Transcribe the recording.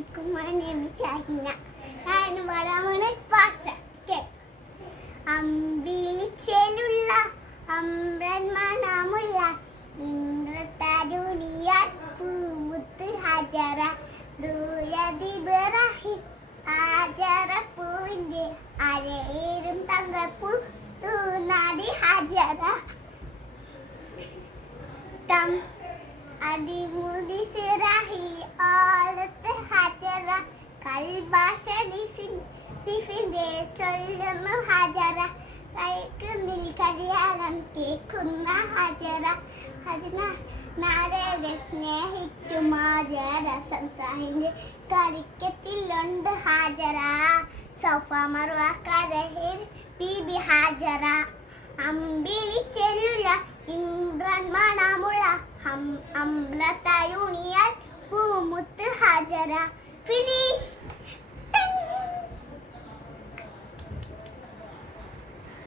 Assalamualaikum, my name is Shahina. ഞാൻ വരാമണ പാട്ട് അമ്പിളിച്ചേലുള്ള അമ്രന്മാനാമുള്ള ഇന്ദ്രതാരുണിയാൽ പൂമുത്ത് ഹാജറ ദൂരദിബറാഹി ഹാജറ പൂവിൻ്റെ അരയേറും തങ്കപ്പൂ തൂനാടി ഹാജറ തം അടിമുടി സിറാഹി ആളത്തെ ഹാജറ കൽഭാഷ ലിഫിന്റെ ചൊല്ലുന്നു ഹാജറ കൈക്കുന്നിൽ കല്യാണം കേൾക്കുന്ന ഹാജറ നാരേരെ സ്നേഹിക്കും ഹാജറ സംസാഹിന്റെ കരിക്കത്തിലുണ്ട് ഹാജറ സൗഫ മർവ കരഹിർ ബീബി ഹാജറ അമ്പിളിച്ചെല്ലുള്ള ഇമ്രാൻ മണമുള്ള അമ്ലതരുണിയാൽ പൂമുത്ത് ഹാജറ ഫിനി